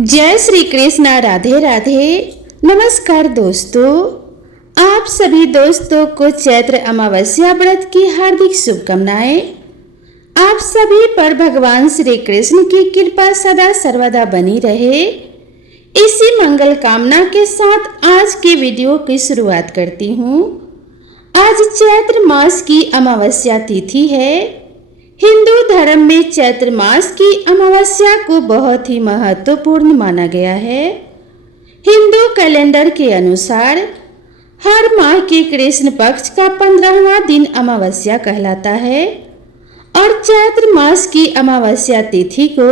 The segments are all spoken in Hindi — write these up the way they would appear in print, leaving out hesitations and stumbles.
जय श्री कृष्ण। राधे राधे। नमस्कार दोस्तों, आप सभी दोस्तों को चैत्र अमावस्या व्रत की हार्दिक शुभकामनाएं। आप सभी पर भगवान श्री कृष्ण की कृपा सदा सर्वदा बनी रहे, इसी मंगल कामना के साथ आज की वीडियो की शुरुआत करती हूँ। आज चैत्र मास की अमावस्या तिथि है। हिंदू धर्म में चैत्र मास की अमावस्या को बहुत ही महत्वपूर्ण माना गया है। हिंदू कैलेंडर के अनुसार हर माह के कृष्ण पक्ष का 15वां दिन अमावस्या कहलाता है और चैत्र मास की अमावस्या तिथि को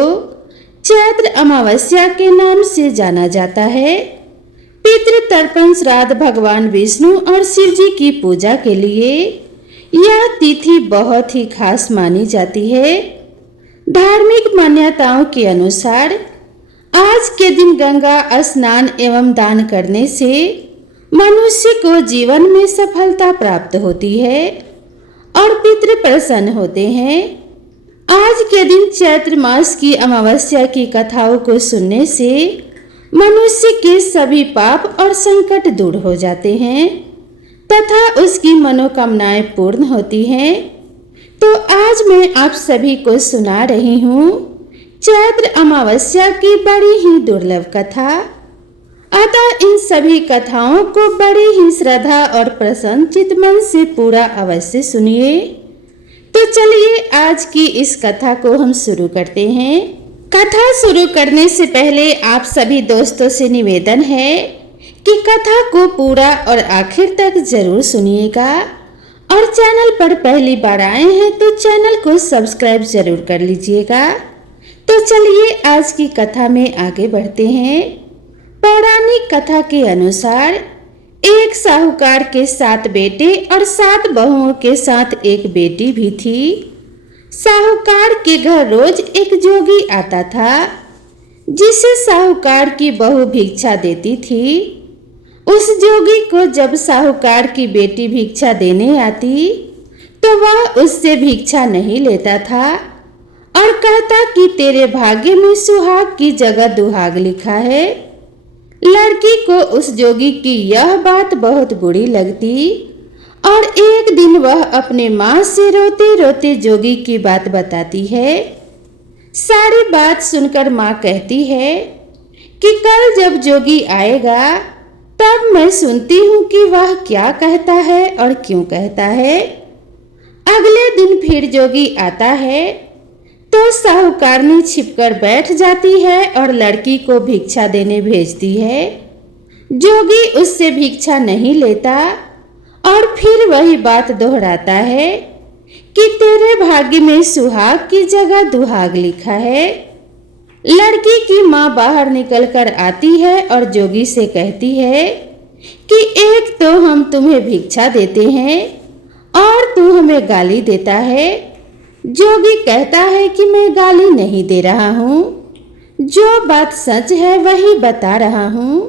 चैत्र अमावस्या के नाम से जाना जाता है। पितृ तर्पण श्राद्ध भगवान विष्णु और शिव जी की पूजा के लिए यह तिथि बहुत ही खास मानी जाती है। धार्मिक मान्यताओं के अनुसार आज के दिन गंगा स्नान एवं दान करने से मनुष्य को जीवन में सफलता प्राप्त होती है और पितृ प्रसन्न होते हैं। आज के दिन चैत्र मास की अमावस्या की कथाओं को सुनने से मनुष्य के सभी पाप और संकट दूर हो जाते हैं तथा उसकी मनोकामनाएं पूर्ण होती हैं। तो आज मैं आप सभी को सुना रही हूँ चैत्र अमावस्या की बड़ी ही दुर्लभ कथा। अतः इन सभी कथाओं को बड़ी ही श्रद्धा और प्रसन्न चित्तमन से पूरा अवश्य सुनिए। तो चलिए आज की इस कथा को हम शुरू करते हैं। कथा शुरू करने से पहले आप सभी दोस्तों से निवेदन है कि कथा को पूरा और आखिर तक जरूर सुनिएगा और चैनल पर पहली बार आए हैं तो चैनल को सब्सक्राइब जरूर कर लीजिएगा। तो चलिए आज की कथा में आगे बढ़ते हैं। पौराणिक कथा के अनुसार एक साहूकार के 7 बेटे और 7 बहुओं के साथ एक बेटी भी थी। साहूकार के घर रोज एक जोगी आता था जिसे साहूकार की बहू भिक्षा देती थी। उस जोगी को जब साहूकार की बेटी भिक्षा देने आती तो वह उससे भिक्षा नहीं लेता था और कहता कि तेरे भाग्य में सुहाग की जगह दुहाग लिखा है। लड़की को उस जोगी की यह बात बहुत बुरी लगती और एक दिन वह अपने माँ से रोते रोते जोगी की बात बताती है। सारी बात सुनकर माँ कहती है कि कल जब जोगी आएगा तब मैं सुनती हूँ कि वह क्या कहता है और क्यों कहता है। अगले दिन फिर जोगी आता है तो साहूकारनी छिपकर बैठ जाती है और लड़की को भिक्षा देने भेजती है। जोगी उससे भिक्षा नहीं लेता और फिर वही बात दोहराता है कि तेरे भाग्य में सुहाग की जगह दुहाग लिखा है। लड़की की माँ बाहर निकलकर आती है और जोगी से कहती है कि एक तो हम तुम्हें भिक्षा देते हैं और तू हमें गाली देता है। जोगी कहता है कि मैं गाली नहीं दे रहा हूँ, जो बात सच है वही बता रहा हूँ।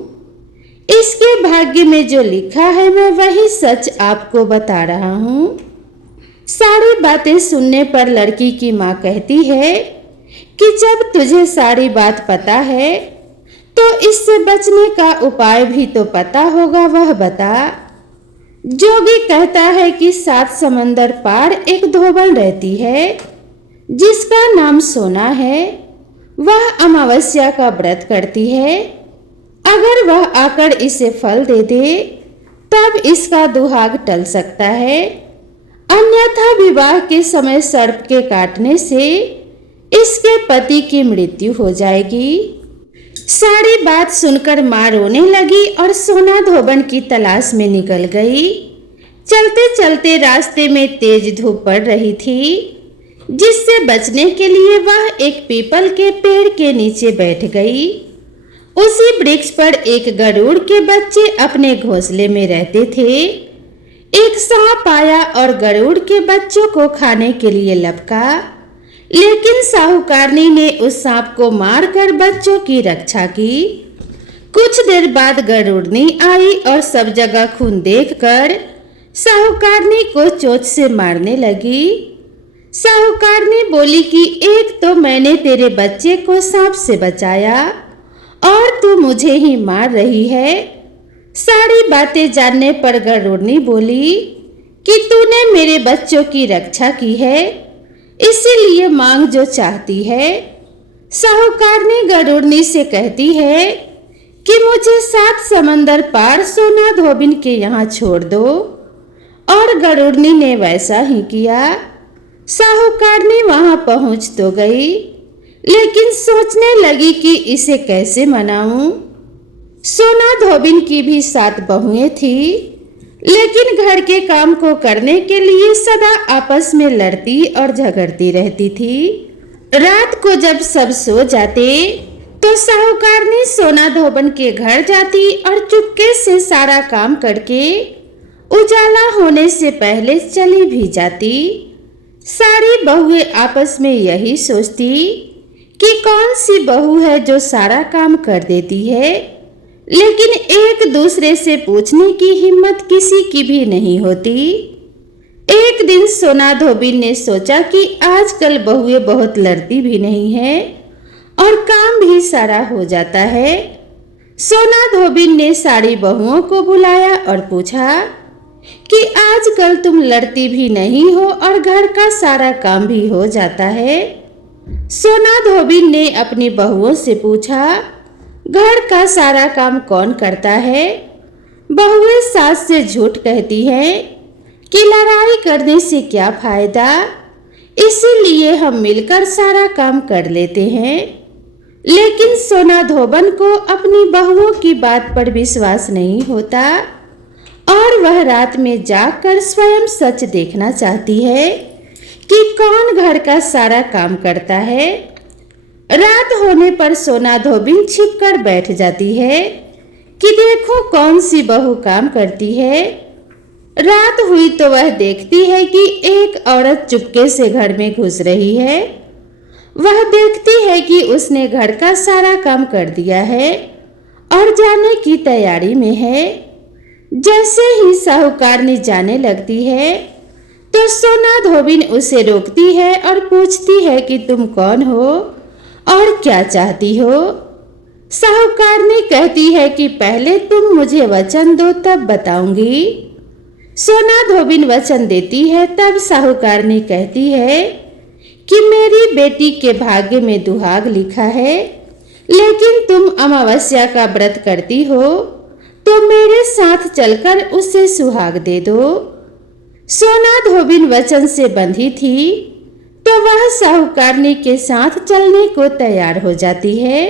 इसके भाग्य में जो लिखा है मैं वही सच आपको बता रहा हूँ। सारी बातें सुनने पर लड़की की माँ कहती है कि जब तुझे सारी बात पता है तो इससे बचने का उपाय भी तो पता होगा, वह बता। जोगी कहता है कि 7 समंदर पार एक धोबन रहती है जिसका नाम सोना है। वह अमावस्या का व्रत करती है। अगर वह आकर इसे फल दे दे तब इसका दुहाग टल सकता है, अन्यथा विवाह के समय सर्प के काटने से इसके पति की मृत्यु हो जाएगी। सारी बात सुनकर माँ रोने लगी और सोना धोबन की तलाश में निकल गई। चलते चलते रास्ते में तेज धूप पड़ रही थी, जिससे बचने के लिए वह एक पीपल के पेड़ के नीचे बैठ गई। उसी वृक्ष पर एक गरुड़ के बच्चे अपने घोंसले में रहते थे। एक सांप आया और गरुड़ के बच्चों को खाने के लिए लपका, लेकिन साहूकारनी ने उस सांप को मारकर बच्चों की रक्षा की। कुछ देर बाद गरुड़नी आई और सब जगह खून देखकर साहूकारनी को चोंच से मारने लगी। साहूकारनी बोली कि एक तो मैंने तेरे बच्चे को सांप से बचाया और तू मुझे ही मार रही है। सारी बातें जानने पर गरुड़नी बोली कि तूने मेरे बच्चों की रक्षा की है, इसीलिए मांग जो चाहती है। साहूकारनी गरुड़नी से कहती है कि मुझे 7 समंदर पार सोना धोबिन के यहाँ छोड़ दो। और गरुड़नी ने वैसा ही किया। साहूकारनी वहां पहुंच तो गई, लेकिन सोचने लगी कि इसे कैसे मनाऊं। सोना धोबिन की भी 7 बहुएं थी, लेकिन घर के काम को करने के लिए सदा आपस में लड़ती और झगड़ती रहती थी। रात को जब सब सो जाते तो साहूकारनी सोना धोबन के घर जाती और चुपके से सारा काम करके उजाला होने से पहले चली भी जाती। सारी बहुएं आपस में यही सोचती कि कौन सी बहू है जो सारा काम कर देती है, लेकिन एक दूसरे से पूछने की हिम्मत किसी की भी नहीं होती। एक दिन सोना धोबिन ने सोचा कि आजकल बहुएं बहुत लड़ती भी नहीं है और काम भी सारा हो जाता है। सोना धोबिन ने सारी बहुओं को बुलाया और पूछा कि आजकल तुम लड़ती भी नहीं हो और घर का सारा काम भी हो जाता है। सोना धोबिन ने अपनी बहुओं से पूछा, घर का सारा काम कौन करता है? बहुएं सास से झूठ कहती हैं कि लड़ाई करने से क्या फायदा, इसीलिए हम मिलकर सारा काम कर लेते हैं। लेकिन सोना धोबन को अपनी बहुओं की बात पर विश्वास नहीं होता और वह रात में जागकर स्वयं सच देखना चाहती है कि कौन घर का सारा काम करता है। रात होने पर सोना धोबिन छिपकर बैठ जाती है कि देखो कौन सी बहू काम करती है। रात हुई तो वह देखती है कि एक औरत चुपके से घर में घुस रही है। वह देखती है कि उसने घर का सारा काम कर दिया है और जाने की तैयारी में है। जैसे ही साहूकारनी जाने लगती है तो सोना धोबिन उसे रोकती है और पूछती है कि तुम कौन हो और क्या चाहती हो। साहूकारनी कहती है कि पहले तुम मुझे वचन दो तब बताऊंगी। सोना धोबिन वचन देती है। तब साहूकारनी कहती है कि मेरी बेटी के भाग्य में दुहाग लिखा है, लेकिन तुम अमावस्या का व्रत करती हो तो मेरे साथ चलकर उसे सुहाग दे दो। सोना धोबिन वचन से बंधी थी तो वह साहूकारनी के साथ चलने को तैयार हो जाती है।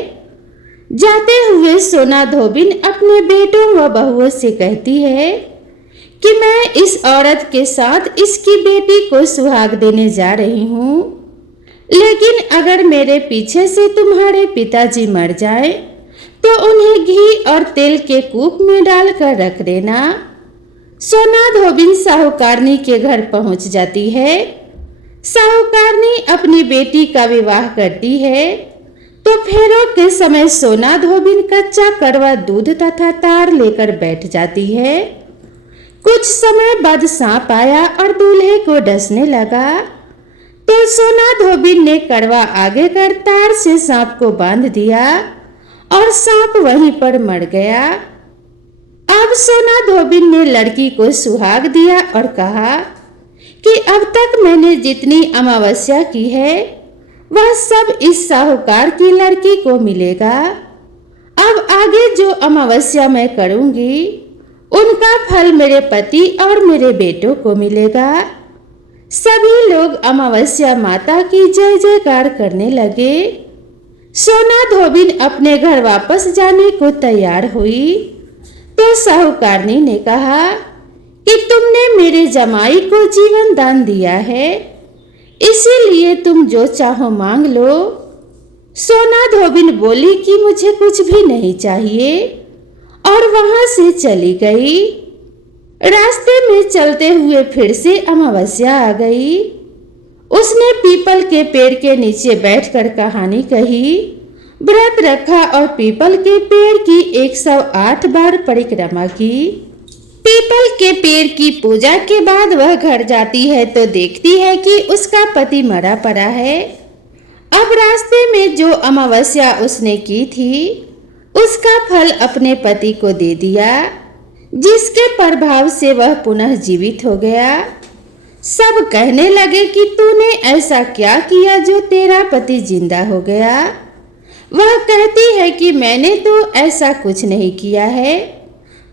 जाते हुए सोना धोबिन अपने बेटों व बहुओं से कहती है कि मैं इस औरत के साथ इसकी बेटी को सुहाग देने जा रही हूँ, लेकिन अगर मेरे पीछे से तुम्हारे पिताजी मर जाए तो उन्हें घी और तेल के कूप में डालकर रख देना। सोना धोबिन साहूकारनी के घर पहुंच जाती है। साहूकारनी अपनी बेटी का विवाह करती है तो फेरों के समय सोना धोबिन कच्चा कड़वा दूध तथा तार लेकर बैठ जाती है। कुछ समय बाद सांप आया और दूल्हे को डसने लगा तो सोना धोबिन ने कड़वा आगे कर तार से सांप को बांध दिया और सांप वहीं पर मर गया। अब सोना धोबिन ने लड़की को सुहाग दिया और कहा कि अब तक मैंने जितनी अमावस्या की है वह सब इस साहूकार की लड़की को मिलेगा। अब आगे जो अमावस्या मैं करूंगी उनका फल मेरे पति और मेरे बेटों को मिलेगा। सभी लोग अमावस्या माता की जय जयकार करने लगे। सोना धोबिन अपने घर वापस जाने को तैयार हुई तो साहूकारनी ने कहा कि तुमने मेरे जमाई को जीवन दान दिया है, इसीलिए तुम जो चाहो मांग लो। सोना धोबिन बोली कि मुझे कुछ भी नहीं चाहिए और वहां से चली गई। रास्ते में चलते हुए फिर से अमावस्या आ गई। उसने पीपल के पेड़ के नीचे बैठकर कहानी कही, व्रत रखा और पीपल के पेड़ की 108 बार परिक्रमा की। पीपल के पेड़ की पूजा के बाद वह घर जाती है तो देखती है कि उसका पति मरा पड़ा है। अब रास्ते में जो अमावस्या उसने की थी उसका फल अपने पति को दे दिया, जिसके प्रभाव से वह पुनः जीवित हो गया। सब कहने लगे कि तूने ऐसा क्या किया जो तेरा पति जिंदा हो गया। वह कहती है कि मैंने तो ऐसा कुछ नहीं किया है,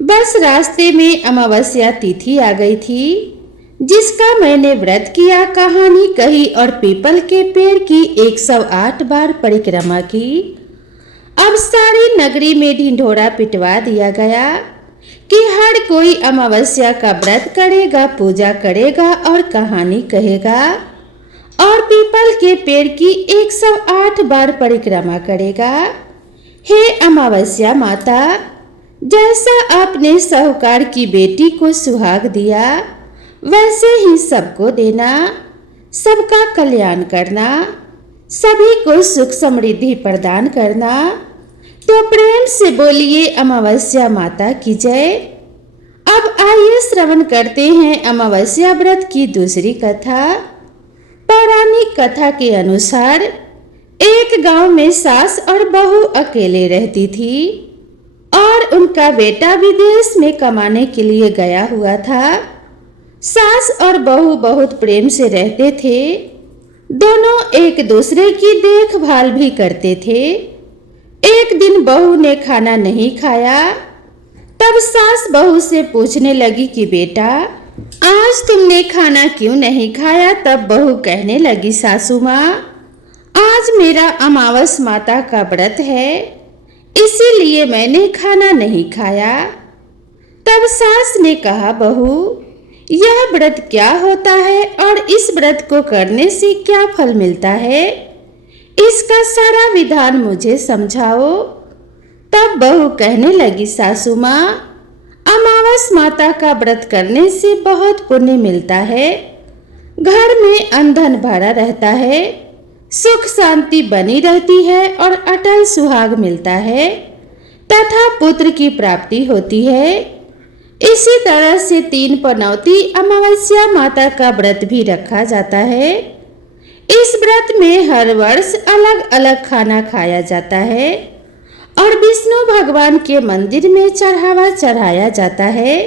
बस रास्ते में अमावस्या तिथि आ गई थी, जिसका मैंने व्रत किया, कहानी कही और पीपल के पेड़ की 108 बार परिक्रमा की। अब सारी नगरी में ढिंढोरा पिटवा दिया गया कि हर कोई अमावस्या का व्रत करेगा, पूजा करेगा और कहानी कहेगा और पीपल के पेड़ की 108 बार परिक्रमा करेगा। हे अमावस्या माता, जैसा आपने साहूकार की बेटी को सुहाग दिया, वैसे ही सबको देना, सबका कल्याण करना, सभी को सुख समृद्धि प्रदान करना। तो प्रेम से बोलिए अमावस्या माता की जय। अब आइए श्रवण करते हैं अमावस्या व्रत की दूसरी कथा। पौराणिक कथा के अनुसार एक गांव में सास और बहू अकेले रहती थी और उनका बेटा विदेश में कमाने के लिए गया हुआ था। सास और बहू बहुत प्रेम से रहते थे। दोनों एक दूसरे की देखभाल भी करते थे। एक दिन बहू ने खाना नहीं खाया, तब सास बहू से पूछने लगी कि बेटा, आज तुमने खाना क्यों नहीं खाया। तब बहू कहने लगी, सासू माँ, आज मेरा अमावस माता का व्रत है, इसीलिए मैंने खाना नहीं खाया। तब सास ने कहा, बहू, यह व्रत क्या होता है और इस व्रत को करने से क्या फल मिलता है, इसका सारा विधान मुझे समझाओ। तब बहू कहने लगी, सासू माँ, अमावस माता का व्रत करने से बहुत पुण्य मिलता है, घर में अनधन भरा रहता है, सुख शांति बनी रहती है और अटल सुहाग मिलता है तथा पुत्र की प्राप्ति होती है। इसी तरह से 3 पनौती अमावस्या माता का व्रत भी रखा जाता है। इस व्रत में हर वर्ष अलग अलग खाना खाया जाता है और विष्णु भगवान के मंदिर में चढ़ावा चढ़ाया जाता है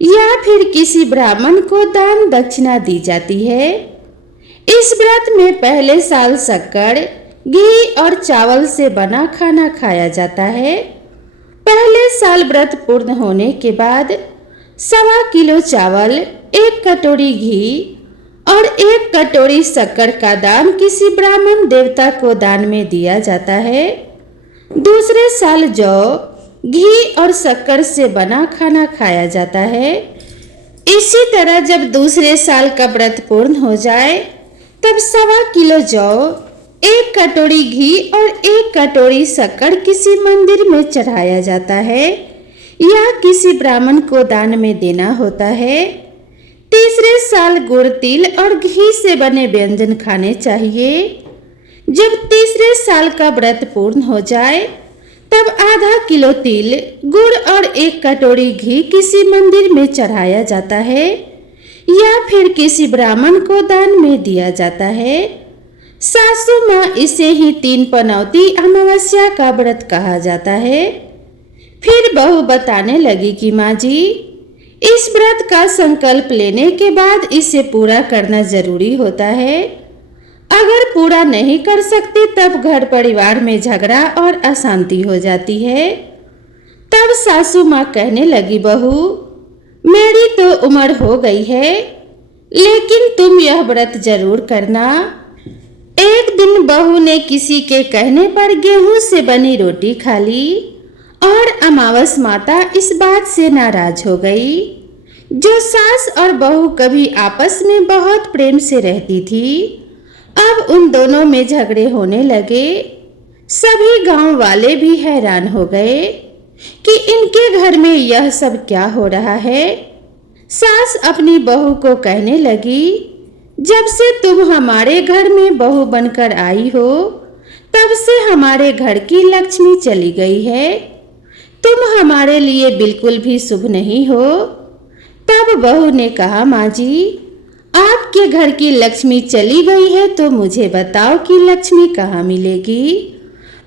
या फिर किसी ब्राह्मण को दान दक्षिणा दी जाती है। इस व्रत में पहले साल शक्कर, घी और चावल से बना खाना खाया जाता है। पहले साल व्रत पूर्ण होने के बाद 1.25 किलो चावल, 1 कटोरी घी और 1 कटोरी शक्कर का दान किसी ब्राह्मण देवता को दान में दिया जाता है। दूसरे साल जौ, घी और शक्कर से बना खाना खाया जाता है। इसी तरह जब दूसरे साल का व्रत पूर्ण हो जाए, तब 1.25 किलो जौ, 1 कटोरी घी और 1 कटोरी शक्कर किसी मंदिर में चढ़ाया जाता है या किसी ब्राह्मण को दान में देना होता है। तीसरे साल गुड़, तिल और घी से बने व्यंजन खाने चाहिए। जब तीसरे साल का व्रत पूर्ण हो जाए, तब आधा किलो तिल, गुड़ और 1 कटोरी घी किसी मंदिर में चढ़ाया जाता है या फिर किसी ब्राह्मण को दान में दिया जाता है। सासू माँ, इसे ही 3 पनौती अमावस्या का व्रत कहा जाता है। फिर बहू बताने लगी कि माँ जी, इस व्रत का संकल्प लेने के बाद इसे पूरा करना जरूरी होता है। अगर पूरा नहीं कर सकते तब घर परिवार में झगड़ा और अशांति हो जाती है। तब सासू माँ कहने लगी, बहू, मेरी तो उम्र हो गई है, लेकिन तुम यह व्रत जरूर करना। एक दिन बहू ने किसी के कहने पर गेहूं से बनी रोटी खा ली और अमावस माता इस बात से नाराज हो गई। जो सास और बहू कभी आपस में बहुत प्रेम से रहती थी, अब उन दोनों में झगड़े होने लगे। सभी गांव वाले भी हैरान हो गए कि इनके घर में यह सब क्या हो रहा है। सास अपनी बहू को कहने लगी, जब से तुम हमारे घर में बहू बनकर आई हो, तब से हमारे घर की लक्ष्मी चली गई है। तुम हमारे लिए बिल्कुल भी शुभ नहीं हो। तब बहू ने कहा, माँ जी, आपके घर की लक्ष्मी चली गई है तो मुझे बताओ कि लक्ष्मी कहाँ मिलेगी।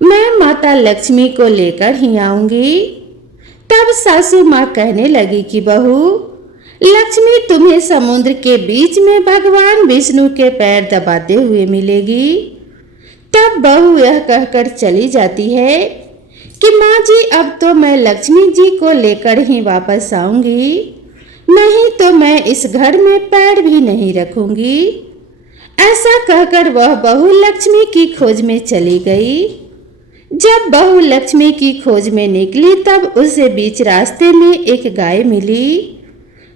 मैं माता लक्ष्मी को लेकर ही आऊंगी। तब सासू माँ कहने लगी कि बहू, लक्ष्मी तुम्हें समुद्र के बीच में भगवान विष्णु के पैर दबाते हुए मिलेगी। तब बहू यह कहकर चली जाती है कि माँ जी, अब तो मैं लक्ष्मी जी को लेकर ही वापस आऊंगी, नहीं तो मैं इस घर में पैर भी नहीं रखूंगी। ऐसा कहकर वह बहू लक्ष्मी की खोज में चली गई। जब बहू लक्ष्मी की खोज में निकली तब उसे बीच रास्ते में एक गाय मिली।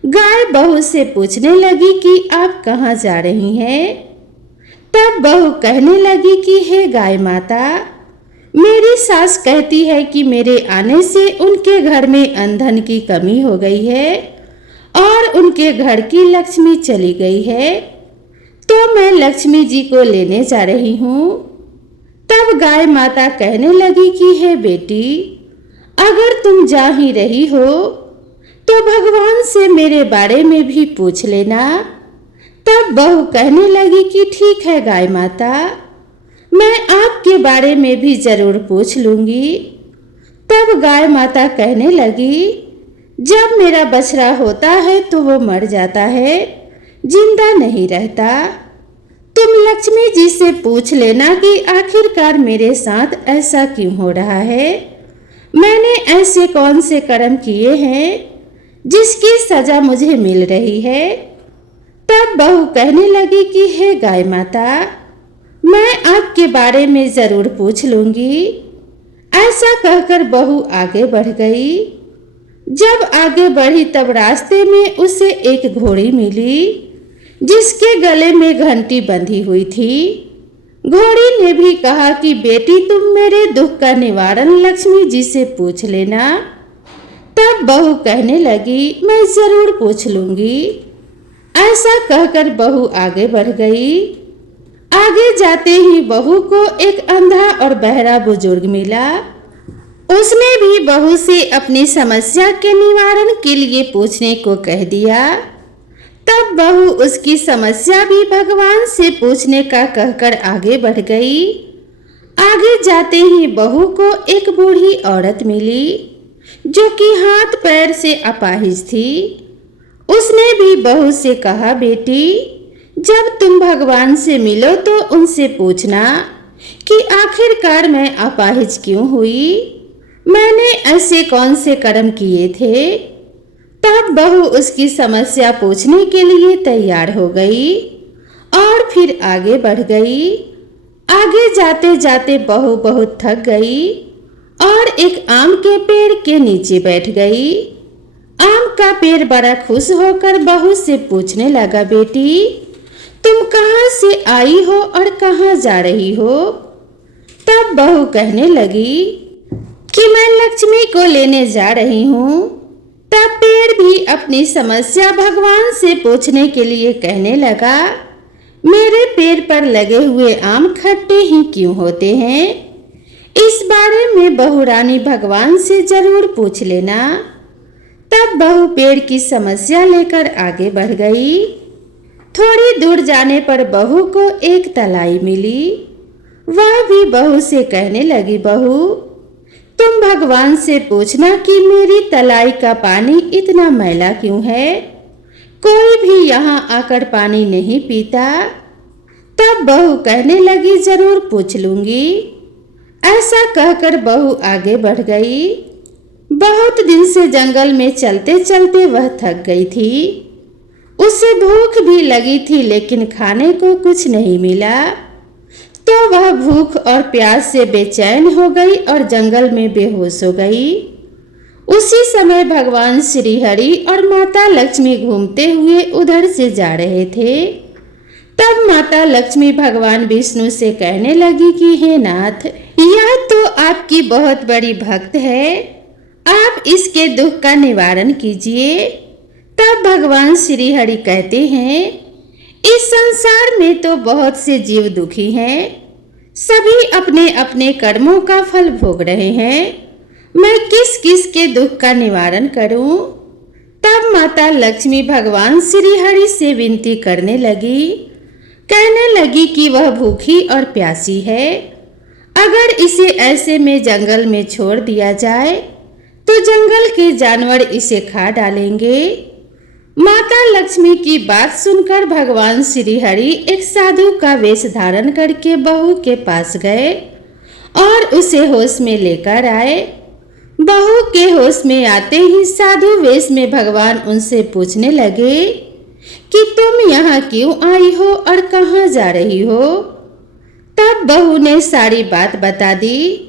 गाय बहू से पूछने लगी कि आप कहाँ जा रही हैं? तब बहू कहने लगी कि हे गाय माता, मेरी सास कहती है कि मेरे आने से उनके घर में अन्न की कमी हो गई है और उनके घर की लक्ष्मी चली गई है, तो मैं लक्ष्मी जी को लेने जा रही हूँ। तब गाय माता कहने लगी कि हे बेटी, अगर तुम जा ही रही हो तो भगवान से मेरे बारे में भी पूछ लेना। तब बहू कहने लगी कि ठीक है गाय माता, मैं आपके बारे में भी जरूर पूछ लूंगी। तब गाय माता कहने लगी, जब मेरा बछड़ा होता है तो वो मर जाता है, जिंदा नहीं रहता। तुम लक्ष्मी जी से पूछ लेना कि आखिरकार मेरे साथ ऐसा क्यों हो रहा है। मैंने ऐसे कौन से कर्म किए हैं जिसकी सजा मुझे मिल रही है। तब बहू कहने लगी कि हे गाय माता, मैं आपके बारे में जरूर पूछ लूंगी। ऐसा कहकर बहू आगे बढ़ गई। जब आगे बढ़ी तब रास्ते में उसे एक घोड़ी मिली जिसके गले में घंटी बंधी हुई थी। घोड़ी ने भी कहा कि बेटी, तुम मेरे दुख का निवारण लक्ष्मी जी से पूछ लेना। तब बहू कहने लगी, मैं जरूर पूछ लूंगी। ऐसा कहकर बहू आगे बढ़ गई। आगे जाते ही बहू को एक अंधा और बहरा बुजुर्ग मिला। उसने भी बहू से अपनी समस्या के निवारण के लिए पूछने को कह दिया। तब बहू उसकी समस्या भी भगवान से पूछने का कहकर आगे बढ़ गई। आगे जाते ही बहू को एक बूढ़ी औरत मिली जो कि हाथ पैर से अपाहिज थी। उसने भी बहू से कहा, बेटी, जब तुम भगवान से मिलो तो उनसे पूछना कि आखिरकार मैं अपाहिज क्यों हुई, मैंने ऐसे कौन से कर्म किए थे। तब बहू उसकी समस्या पूछने के लिए तैयार हो गई और फिर आगे बढ़ गई। आगे जाते जाते बहू बहुत थक गई और एक आम के पेड़ के नीचे बैठ गई। आम का पेड़ बड़ा खुश होकर बहू से पूछने लगा, बेटी, तुम कहाँ से आई हो और कहाँ जा रही हो? तब बहू कहने लगी कि मैं लक्ष्मी को लेने जा रही हूँ। तब पेड़ भी अपनी समस्या भगवान से पूछने के लिए कहने लगा, मेरे पेड़ पर लगे हुए आम खट्टे ही क्यों होते हैं? इस बारे में बहू रानी भगवान से जरूर पूछ लेना। तब बहू पेड़ की समस्या लेकर आगे बढ़ गई। थोड़ी दूर जाने पर बहू को एक तलाई मिली। वह भी बहू से कहने लगी, बहू, तुम भगवान से पूछना कि मेरी तलाई का पानी इतना मैला क्यों है, कोई भी यहाँ आकर पानी नहीं पीता। तब बहू कहने लगी, जरूर पूछ लूंगी। ऐसा कहकर बहू आगे बढ़ गई। बहुत दिन से जंगल में चलते चलते वह थक गई थी। उसे भूख भी लगी थी लेकिन खाने को कुछ नहीं मिला, तो वह भूख और प्यास से बेचैन हो गई और जंगल में बेहोश हो गई। उसी समय भगवान श्री हरि और माता लक्ष्मी घूमते हुए उधर से जा रहे थे। तब माता लक्ष्मी भगवान विष्णु से कहने लगी कि हे नाथ, यह तो आपकी बहुत बड़ी भक्त है, आप इसके दुख का निवारण कीजिए। तब भगवान श्री हरि कहते हैं, इस संसार में तो बहुत से जीव दुखी हैं, सभी अपने अपने कर्मों का फल भोग रहे हैं, मैं किस किस के दुख का निवारण करूं? तब माता लक्ष्मी भगवान श्री हरि से विनती करने लगी, कहने लगी कि वह भूखी और प्यासी है, अगर इसे ऐसे में जंगल में छोड़ दिया जाए तो जंगल के जानवर इसे खा डालेंगे। माता लक्ष्मी की बात सुनकर भगवान श्री हरि एक साधु का वेश धारण करके बहू के पास गए और उसे होश में लेकर आए। बहू के होश में आते ही साधु वेश में भगवान उनसे पूछने लगे कि तुम यहाँ क्यों आई हो और कहाँ जा रही हो। तब बहू ने सारी बात बता दी।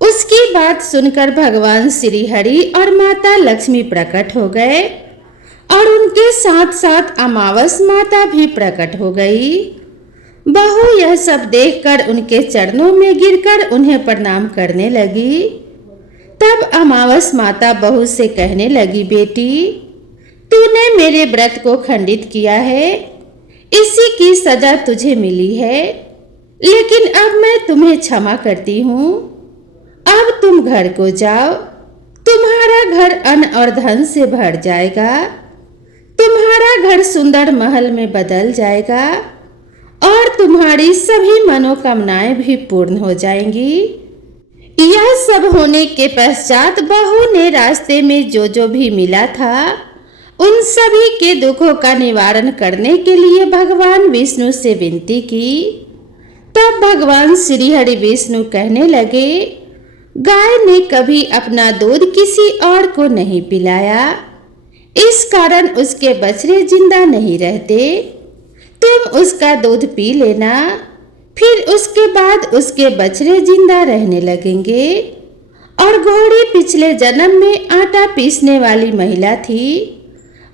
उसकी बात सुनकर भगवान श्री हरि और माता लक्ष्मी प्रकट हो गए और उनके साथ साथ अमावस माता भी प्रकट हो गई। बहू यह सब देखकर उनके चरणों में गिरकर उन्हें प्रणाम करने लगी। तब अमावस माता बहू से कहने लगी, बेटी, तूने मेरे व्रत को खंडित किया है, इसी की सजा तुझे मिली है, लेकिन अब मैं तुम्हें क्षमा करती हूँ। अब तुम घर को जाओ, तुम्हारा घर अन्न और धन से भर जाएगा, तुम्हारा घर सुंदर महल में बदल जाएगा और तुम्हारी सभी मनोकामनाएं भी पूर्ण हो जाएंगी। यह सब होने के पश्चात बहू ने रास्ते में जो भी मिला था उन सभी के दुखों का निवारण करने के लिए भगवान विष्णु से विनती की। तब भगवान श्री हरि विष्णु कहने लगे, गाय ने कभी अपना दूध किसी और को नहीं पिलाया, इस कारण उसके बछड़े जिंदा नहीं रहते। तुम उसका दूध पी लेना, फिर उसके बाद उसके बछड़े जिंदा रहने लगेंगे। और घोड़ी पिछले जन्म में आटा पीसने वाली महिला थी,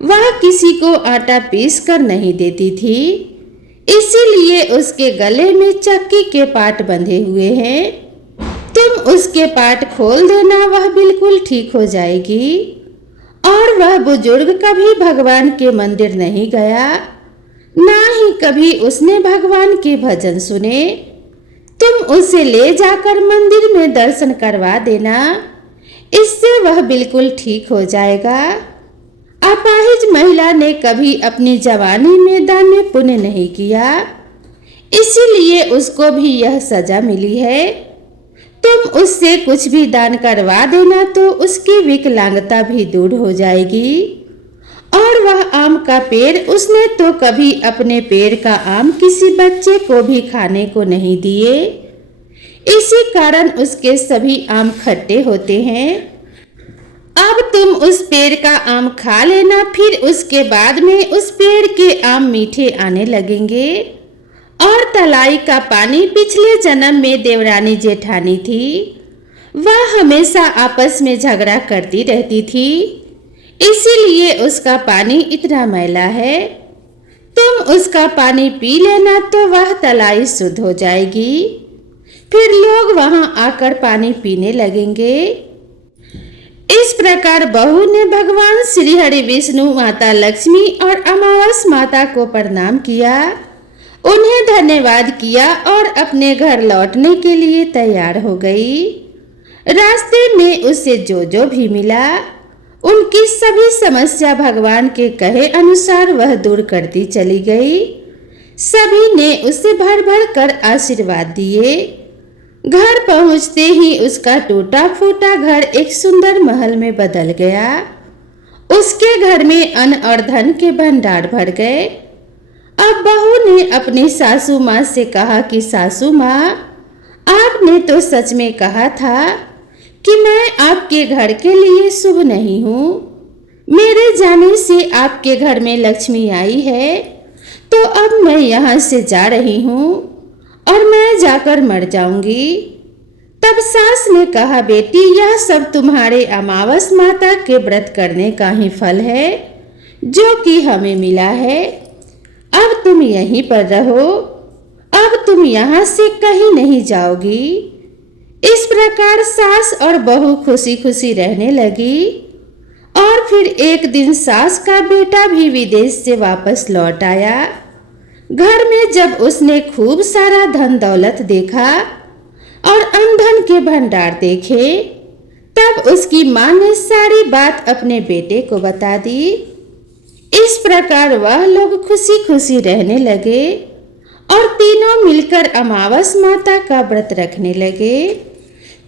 वह किसी को आटा पीस कर नहीं देती थी, इसीलिए उसके गले में चक्की के पाट बंधे हुए हैं। तुम उसके पाट खोल देना, वह बिल्कुल ठीक हो जाएगी। और वह बुजुर्ग कभी भगवान के मंदिर नहीं गया, ना ही कभी उसने भगवान के भजन सुने। तुम उसे ले जाकर मंदिर में दर्शन करवा देना, इससे वह बिल्कुल ठीक हो जाएगा। अपाहिज महिला ने कभी अपनी जवानी में दान पुण्य नहीं किया, इसीलिए उसको भी यह सजा मिली है। तुम उससे कुछ भी दान करवा देना तो उसकी विकलांगता भी दूर हो जाएगी। और वह आम का पेड़ उसने तो कभी अपने पेड़ का आम किसी बच्चे को भी खाने को नहीं दिए, इसी कारण उसके सभी आम खट्टे होते हैं। अब तुम उस पेड़ का आम खा लेना, फिर उसके बाद में उस पेड़ के आम मीठे आने लगेंगे। और तलाई का पानी पिछले जन्म में देवरानी जेठानी थी, वह हमेशा आपस में झगड़ा करती रहती थी, इसीलिए उसका पानी इतना मैला है। तुम उसका पानी पी लेना तो वह तलाई शुद्ध हो जाएगी, फिर लोग वहां आकर पानी पीने लगेंगे। इस प्रकार बहू ने भगवान श्री हरि विष्णु, माता लक्ष्मी और अमावस माता को प्रणाम किया, उन्हें धन्यवाद किया और अपने घर लौटने के लिए तैयार हो गई। रास्ते में उसे जो भी मिला उनकी सभी समस्या भगवान के कहे अनुसार वह दूर करती चली गई। सभी ने उसे भर भर कर आशीर्वाद दिए। घर पहुंचते ही उसका टूटा फूटा घर एक सुंदर महल में बदल गया। उसके घर में अन्न और धन के भंडार भर गए। अब बहू ने अपनी सासू माँ से कहा कि सासू माँ, आपने तो सच में कहा था कि मैं आपके घर के लिए शुभ नहीं हूँ। मेरे जाने से आपके घर में लक्ष्मी आई है, तो अब मैं यहाँ से जा रही हूँ और मैं जाकर मर जाऊंगी। तब सास ने कहा, बेटी, यह सब तुम्हारे अमावस माता के व्रत करने का ही फल है जो कि हमें मिला है। अब तुम यहीं पर रहो, अब तुम यहाँ से कहीं नहीं जाओगी। इस प्रकार सास और बहू खुशी खुशी रहने लगी। और फिर एक दिन सास का बेटा भी विदेश से वापस लौट आया। घर में जब उसने खूब सारा धन दौलत देखा और अनधन के भंडार देखे, तब उसकी माँ ने सारी बात अपने बेटे को बता दी। इस प्रकार वह लोग खुशी खुशी रहने लगे और तीनों मिलकर अमावस माता का व्रत रखने लगे।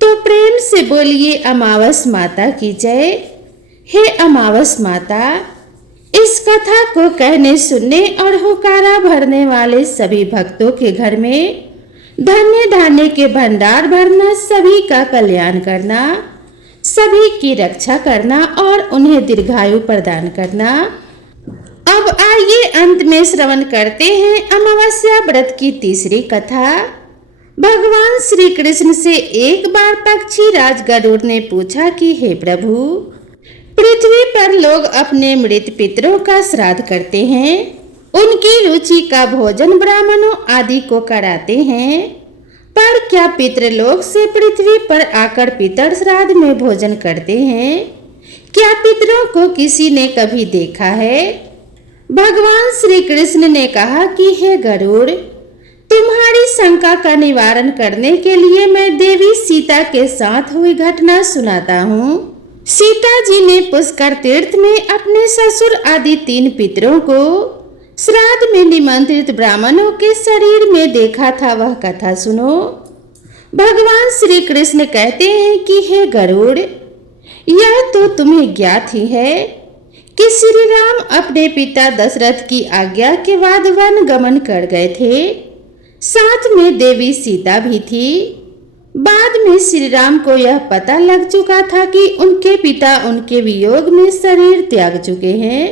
तो प्रेम से बोलिए अमावस माता की जय। हे अमावस माता, इस कथा को कहने सुनने और हुकारा भरने वाले सभी भक्तों के घर में धन्य धान्य के भंडार भरना, सभी का कल्याण करना, सभी की रक्षा करना और उन्हें दीर्घायु प्रदान करना। अब आइए अंत में श्रवण करते हैं अमावस्या व्रत की तीसरी कथा। भगवान श्री कृष्ण से एक बार पक्षी राज गरुड़ ने पूछा कि हे प्रभु, पृथ्वी पर लोग अपने मृत पितरों का श्राद्ध करते हैं, उनकी रुचि का भोजन ब्राह्मणों आदि को कराते हैं, पर क्या पितृलोक से पृथ्वी पर आकर पितर श्राद्ध में भोजन करते हैं? क्या पितरों को किसी ने कभी देखा है? भगवान श्री कृष्ण ने कहा कि हे गरुड़, तुम्हारी शंका का निवारण करने के लिए मैं देवी सीता के साथ हुई घटना सुनाता हूँ। सीता जी ने पुष्कर तीर्थ में अपने ससुर आदि 3 पितरों को श्राद्ध में निमंत्रित ब्राह्मणों के शरीर में देखा था, वह कथा सुनो। भगवान श्री कृष्ण कहते हैं कि हे गरुड़, यह तो तुम्हें ज्ञात ही है कि श्री राम अपने पिता दशरथ की आज्ञा के बाद वन गमन कर गए थे, साथ में देवी सीता भी थी। बाद में श्री राम को यह पता लग चुका था कि उनके पिता उनके वियोग में शरीर त्याग चुके हैं।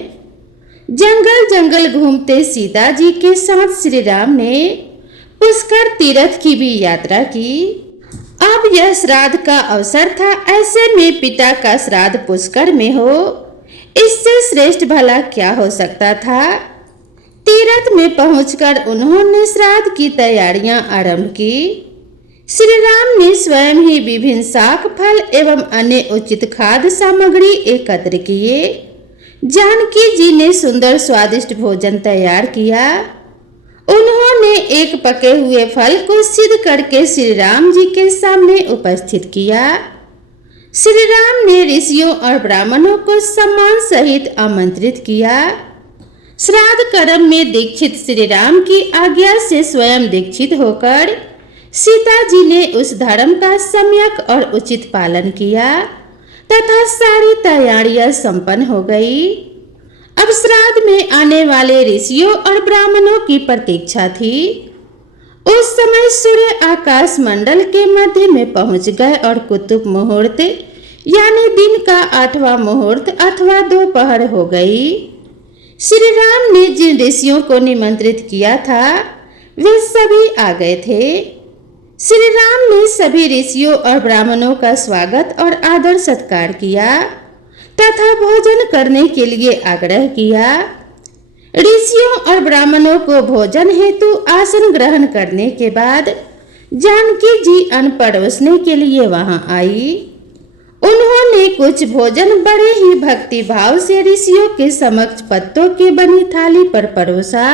जंगल जंगल घूमते सीता जी के साथ श्री राम ने पुष्कर तीर्थ की भी यात्रा की। अब यह श्राद्ध का अवसर था, ऐसे में पिता का श्राद्ध पुष्कर में हो, इससे श्रेष्ठ भला क्या हो सकता था। तीर्थ में पहुंचकर उन्होंने श्राद्ध की तैयारियां आरंभ की। श्री राम ने स्वयं ही विभिन्न शाक फल एवं अन्य उचित खाद्य सामग्री एकत्र किए। जानकी जी ने सुंदर स्वादिष्ट भोजन तैयार किया। उन्होंने एक पके हुए फल को सिद्ध करके श्री राम जी के सामने उपस्थित किया। श्री राम ने ऋषियों और ब्राह्मणों को सम्मान सहित आमंत्रित किया। श्राद्ध कर्म में दीक्षित श्री राम की आज्ञा से स्वयं दीक्षित होकर सीता जी ने उस धर्म का सम्यक और उचित पालन किया तथा सारी तैयारियां संपन्न हो गई। अब श्राद्ध में आने वाले ऋषियों और ब्राह्मणों की प्रतीक्षा थी। उस समय सूर्य आकाश मंडल के मध्य में पहुंच गए और कुतुब मुहूर्त यानी दिन का 8वां मुहूर्त अथवा दोपहर हो गई। श्री राम ने जिन ऋषियों को निमंत्रित किया था वे सभी आ गए थे। श्री राम ने सभी ऋषियों और ब्राह्मणों का स्वागत और आदर सत्कार किया तथा भोजन करने के लिए आग्रह किया। ऋषियों और ब्राह्मणों को भोजन हेतु आसन ग्रहण करने के बाद जानकी जी अन्न परोसने के लिए वहां आई। उन्होंने कुछ भोजन बड़े ही भक्ति भाव से ऋषियों के समक्ष पत्तों की बनी थाली पर परोसा।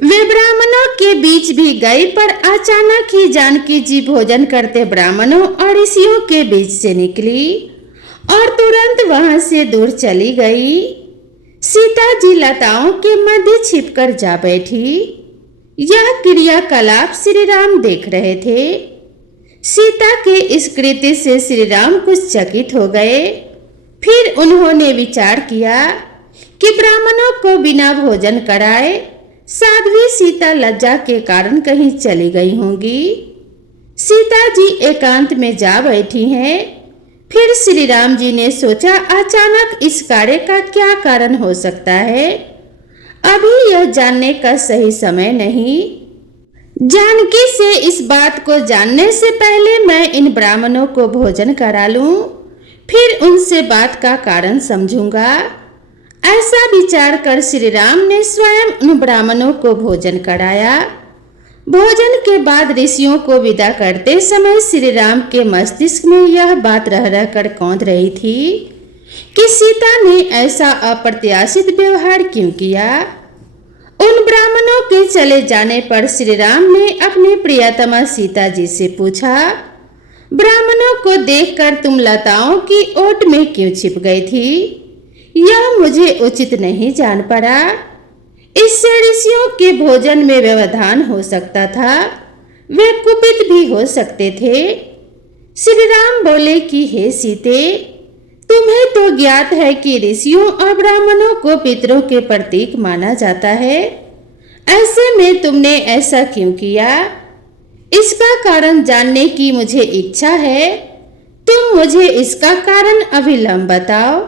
वे ब्राह्मणों के बीच भी गई, पर अचानक ही जानकी जी भोजन करते ब्राह्मणों और ऋषियों के बीच से निकली और तुरंत वहां से दूर चली गई। सीता जी लताओं के मध्य छिपकर जा बैठी। यह क्रियाकलाप श्री राम देख रहे थे। सीता के इस कृत्य से श्री राम कुछ चकित हो गए। फिर उन्होंने विचार किया कि ब्राह्मणों को बिना भोजन कराए साध्वी सीता लज्जा के कारण कहीं चली गई होंगी। सीता जी एकांत में जा बैठी हैं। फिर श्री राम जी ने सोचा, अचानक इस कार्य का क्या कारण हो सकता है, अभी यह जानने का सही समय नहीं। जानकी से इस बात को जानने से पहले मैं इन ब्राह्मणों को भोजन करा लूं, फिर उनसे बात का कारण समझूंगा। ऐसा विचार कर श्री राम ने स्वयं उन ब्राह्मणों को भोजन कराया। भोजन के बाद ऋषियों को विदा करते समय श्री राम के मस्तिष्क में यह बात रह रहकर कौंध रही थी कि सीता ने ऐसा अप्रत्याशित व्यवहार क्यों किया। उन ब्राह्मणों के चले जाने पर श्री राम ने अपनी प्रियतमा सीता जी से पूछा, ब्राह्मणों को देखकर तुम लताओं की ओट में क्यों छिप गई थी? यह मुझे उचित नहीं जान पड़ा। इससे ऋषियों के भोजन में व्यवधान हो सकता था, वे कुपित भी हो सकते थे। श्री राम बोले कि हे सीते, तुम्हें तो ज्ञात है कि ऋषियों और ब्राह्मणों को पितरों के प्रतीक माना जाता है, ऐसे में तुमने ऐसा क्यों किया? इसका कारण जानने की मुझे इच्छा है, तुम मुझे इसका कारण अविलंब बताओ।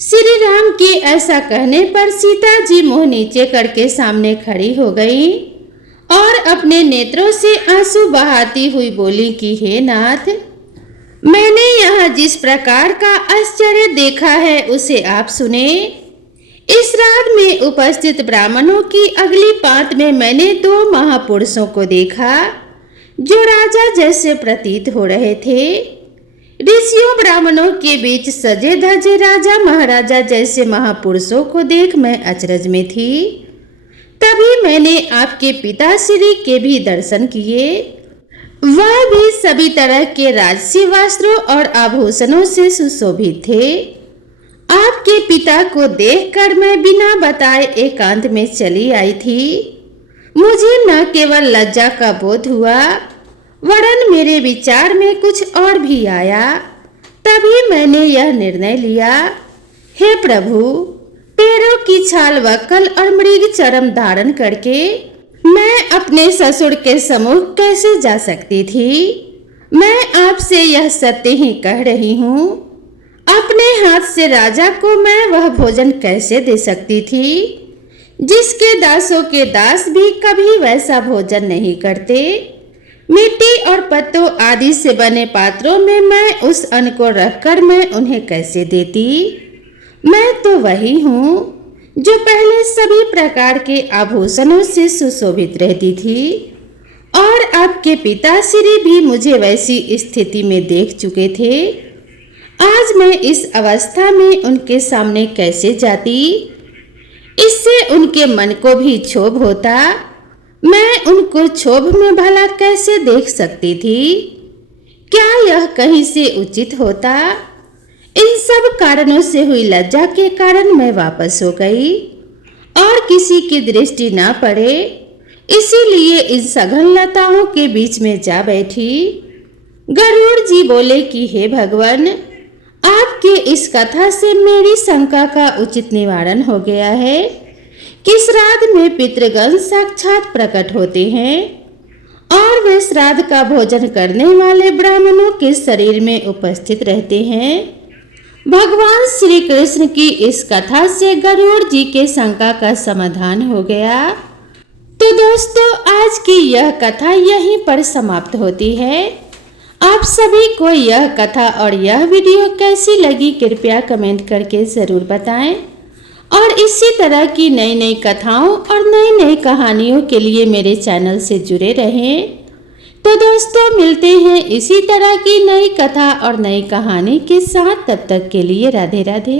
श्री राम के ऐसा कहने पर सीता जी मुंह नीचे करके सामने खड़ी हो गई और अपने नेत्रों से आंसू बहाती हुई बोली कि हे नाथ, मैंने यहाँ जिस प्रकार का आश्चर्य देखा है उसे आप सुने। इस रात में उपस्थित ब्राह्मणों की अगली पांत में मैंने 2 महापुरुषों को देखा जो राजा जैसे प्रतीत हो रहे थे। ऋषियों ब्राह्मणों के बीच सजे धजे राजा महाराजा जैसे महापुरुषों को देख मैं अचरज में थी। तभी मैंने आपके पिता श्री के भी दर्शन किए, वह भी सभी तरह के राजसी वस्त्रों और आभूषणों से सुशोभित थे। आपके पिता को देखकर मैं बिना बताए एकांत में चली आई थी। मुझे न केवल लज्जा का बोध हुआ, वरन मेरे विचार में कुछ और भी आया। तभी मैंने यह निर्णय लिया, हे प्रभु, पैरों की छाल वक्कल और मृग चर्म धारण करके मैं अपने ससुर के सम्मुख कैसे जा सकती थी? मैं आपसे यह सत्य ही कह रही हूँ। अपने हाथ से राजा को मैं वह भोजन कैसे दे सकती थी जिसके दासों के दास भी कभी वैसा भोजन नहीं करते। मिट्टी और पत्तों आदि से बने पात्रों में मैं उस अन्न को रखकर मैं उन्हें कैसे देती? मैं तो वही हूँ जो पहले सभी प्रकार के आभूषणों से सुशोभित रहती थी, और आपके पिताश्री भी मुझे वैसी स्थिति में देख चुके थे। आज मैं इस अवस्था में उनके सामने कैसे जाती? इससे उनके मन को भी क्षोभ होता। मैं उनको क्षोभ में भला कैसे देख सकती थी? क्या यह कहीं से उचित होता? इन सब कारणों से हुई लज्जा के कारण मैं वापस हो गई और किसी की दृष्टि ना पड़े, इसीलिए इन सघन लताओं के बीच में जा बैठी। गरुड़ जी बोले कि हे भगवान, आपके इस कथा से मेरी शंका का उचित निवारण हो गया है कि श्राद्ध में पितृगण साक्षात प्रकट होते हैं और वे श्राद्ध का भोजन करने वाले ब्राह्मणों के शरीर में उपस्थित रहते हैं। भगवान श्री कृष्ण की इस कथा से गरुड़ जी के शंका का समाधान हो गया। तो दोस्तों, आज की यह कथा यहीं पर समाप्त होती है। आप सभी को यह कथा और यह वीडियो कैसी लगी कृपया कमेंट करके ज़रूर बताएं, और इसी तरह की नई नई कथाओं और नई नई कहानियों के लिए मेरे चैनल से जुड़े रहें। तो दोस्तों, मिलते हैं इसी तरह की नई कथा और नई कहानी के साथ। तब तक के लिए राधे राधे।